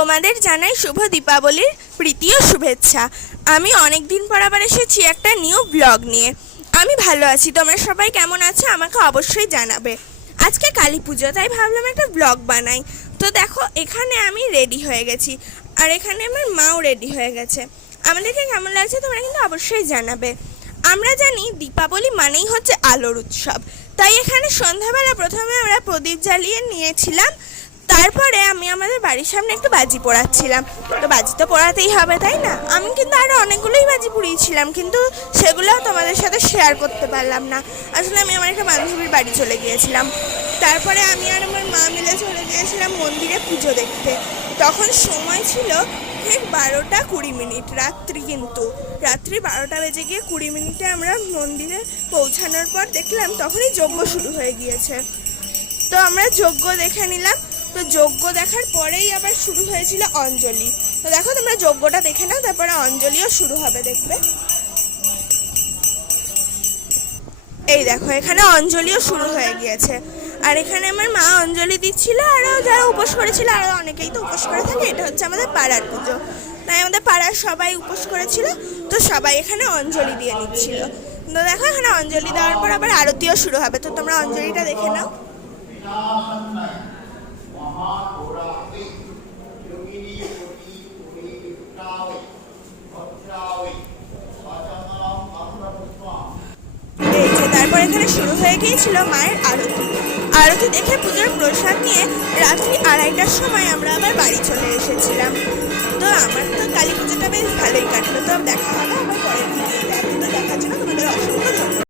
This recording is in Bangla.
তোমাদের জানাই শুভ দীপাবলির প্রীতি ও শুভেচ্ছা। আমি অনেক দিন পর আবার এসেছি একটা নিউ ব্লগ নিয়ে। আমি ভালো আছি, তোমরা সবাই কেমন আছো আমাকে অবশ্যই জানাবে। আজকে কালী পুজো, তাই ভাবলাম একটা ব্লগ বানাই। তো দেখো, এখানে আমি রেডি হয়ে গেছি, আর এখানে আমার মাও রেডি হয়ে গেছে। আমাদেরকে কেমন লাগছে তোমরা কিন্তু অবশ্যই জানাবে। আমরা জানি দীপাবলি মানেই হচ্ছে আলোর উৎসব, তাই এখানে সন্ধ্যাবেলা প্রথমে আমরা প্রদীপ জ্বালিয়ে নিয়েছিলাম। তারপরে আমি আমাদের বাড়ির সামনে একটু বাজি পোড়াচ্ছিলাম। তো বাজি তো পোড়াতেই হবে, তাই না? আমি কিন্তু আরও অনেকগুলোই বাজি পুড়িয়েছিলাম, কিন্তু সেগুলো তোমাদের সাথে শেয়ার করতে পারলাম না। আসলে আমি আমার একটা বান্ধবীর বাড়ি চলে গিয়েছিলাম। তারপরে আমি আর আমার মা মিলে চলে গিয়েছিলাম মন্দিরে পুজো দেখতে। তখন সময় ছিল ঠিক 12:20, রাত্রি। কিন্তু রাত্রি 12টা বেজে গিয়ে 20 আমরা মন্দিরে পৌঁছানোর পর দেখলাম তখনই যজ্ঞ শুরু হয়ে গিয়েছে। তো আমরা যজ্ঞ দেখে নিলাম। তো যজ্ঞ দেখার পরেই আবার শুরু হয়েছিল অঞ্জলি। তো দেখো, তোমরা যজ্ঞটা দেখে নাও, তারপরে অঞ্জলিও শুরু হবে, দেখবে। এই দেখো, এখানে অঞ্জলিও শুরু হয়ে গিয়েছে। আর এখানে আমার মা অঞ্জলি দিচ্ছিল, আরও যারা উপোস করেছিল, আরও অনেকেই তো উপোস করে থাকে। এটা হচ্ছে আমাদের পাড়ার পুজো, তাই আমাদের পাড়ার সবাই উপোস করেছিল। তো সবাই এখানে অঞ্জলি দিয়ে নিচ্ছিল। তো দেখো, এখানে অঞ্জলি দেওয়ার পর আবার আরতিও শুরু হবে। তো তোমরা অঞ্জলিটা দেখে নাও। তারপর এখানে শুরু হয়ে গিয়েছিল মায়ের আরতি। আরতি দেখে পুজোর প্রসাদ নিয়ে রাত্রি 2:30টার সময় আমরা আবার বাড়ি চলে এসেছিলাম। তো আমার তো কালী পুজোটা বেশ ভালোই কাটলো। তো দেখা হবে আবার পরের ভিডিওতে। এতটা দেখার জন্য তোমাদের অসংখ্য ধন্যবাদ।